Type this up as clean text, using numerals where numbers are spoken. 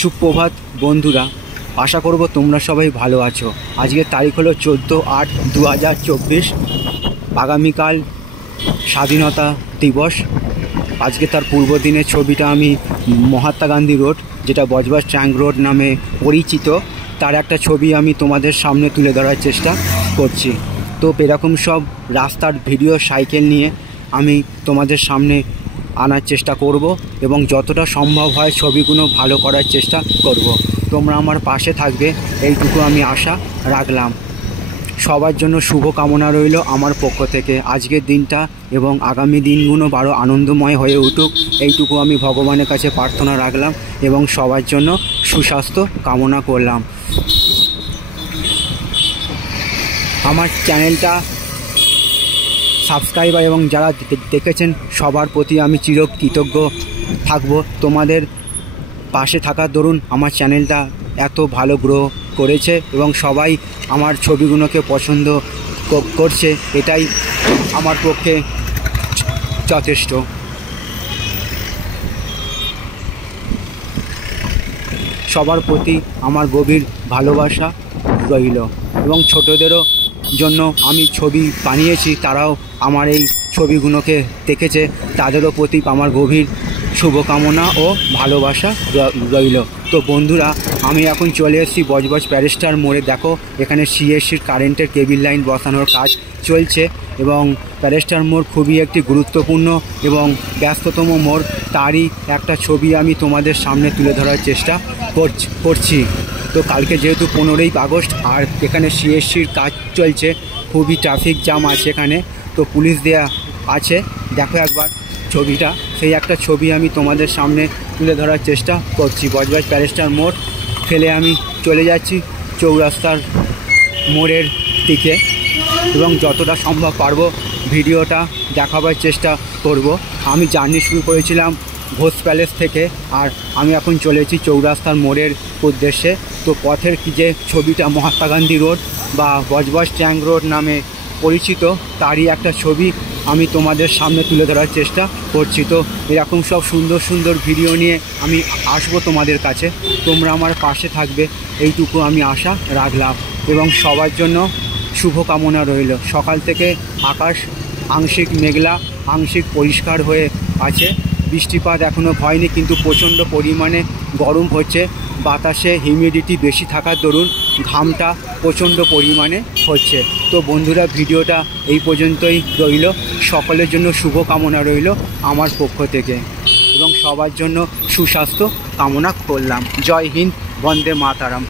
সুপ্রভাত বন্ধুরা, আশা করব তোমরা সবাই ভালো আছো। আজকের তারিখ হলো 14/8/2024। আগামীকাল স্বাধীনতা দিবস। আজকে তার পূর্ব দিনের ছবিটা আমি মহাত্মা গান্ধী রোড, যেটা বজবজ ট্যাঙ্ক রোড নামে পরিচিত, তার একটা ছবি আমি তোমাদের সামনে তুলে ধরার চেষ্টা করছি। তো এরকম সব রাস্তার ভিডিও সাইকেল নিয়ে আমি তোমাদের সামনে আনার চেষ্টা করব এবং যতটা সম্ভব হয় ছবিগুলো ভালো করার চেষ্টা করব। তোমরা আমার পাশে থাকবে, এইটুকু আমি আশা রাখলাম। সবার জন্য শুভ কামনা রইল আমার পক্ষ থেকে। আজকের দিনটা এবং আগামী দিনগুলো আরও আনন্দময় হয়ে উঠুক, এইটুকু আমি ভগবানের কাছে প্রার্থনা রাখলাম এবং সবার জন্য সুস্বাস্থ্য কামনা করলাম। আমার চ্যানেলটা সাবস্ক্রাইবার এবং যারা দেখেছেন সবার প্রতি আমি চিরকৃতজ্ঞ থাকব। তোমাদের পাশে থাকার দরুন আমার চ্যানেলটা এত ভালো গ্রো করেছে এবং সবাই আমার ছবিগুলোকে পছন্দ করছে, এটাই আমার পক্ষে যথেষ্ট। সবার প্রতি আমার গভীর ভালোবাসা রইল এবং ছোটদেরও জন্য আমি ছবি বানিয়েছি, তারাও আমার এই ছবিগুলোকে দেখেছে, তাদেরও প্রতি আমার গভীর শুভকামনা ও ভালোবাসা রইল। তো বন্ধুরা, আমি এখন চলে এসেছি বজবজ প্যারেস্টার মোড়ে। দেখো, এখানে সিএসসির কারেন্টের কেবিল লাইন বসানোর কাজ চলছে এবং প্যারেস্টার মোড় খুবই একটি গুরুত্বপূর্ণ এবং ব্যস্ততম মোড়। তারই একটা ছবি আমি তোমাদের সামনে তুলে ধরার চেষ্টা করছি। তো কালকে যেহেতু 15ই আগস্ট আর এখানে সিএসসির কাজ চলছে, খুবই ট্রাফিক জ্যাম আছে এখানে, তো পুলিশ দেয়া আছে। দেখো একবার ছবিটা, সেই একটা ছবি আমি তোমাদের সামনে তুলে ধরার চেষ্টা করছি। বজবজ প্যারেস্টার মোড় ফেলে আমি চলে যাচ্ছি চৌরাস্তার মোড়ের দিকে এবং যতটা সম্ভব পারবো ভিডিওটা দেখাবার চেষ্টা করব। আমি জার্নি শুরু করেছিলাম ঘোষ প্যালেস থেকে, আর আমি এখন চলেছি চৌরাস্তার মোড়ের উদ্দেশ্যে। তো পথের যে ছবিটা মহাত্মা গান্ধী রোড বা বজবজ ট্যাঙ্ক রোড নামে পরিচিত, তারই একটা ছবি আমি তোমাদের সামনে তুলে ধরার চেষ্টা করছি। তো এরকম সব সুন্দর সুন্দর ভিডিও নিয়ে আমি আসবো তোমাদের কাছে, তোমরা আমার পাশে থাকবে, এইটুকু আমি আশা রাখলাম এবং সবার জন্য শুভকামনা রইল। সকাল থেকে আকাশ আংশিক মেঘলা আংশিক পরিষ্কার হয়ে আছে, বৃষ্টিপাত এখনও হয়নি, কিন্তু প্রচণ্ড পরিমাণে গরম হচ্ছে। বাতাসে হিউমিডিটি বেশি থাকার দরুন ঘামটা প্রচণ্ড পরিমাণে হচ্ছে। তো বন্ধুরা, ভিডিওটা এই পর্যন্তই রইল। সকলের জন্য শুভ কামনা রইল আমার পক্ষ থেকে এবং সবার জন্য সুস্বাস্থ্য কামনা করলাম। জয় হিন্দ, বন্দে মাতারাম।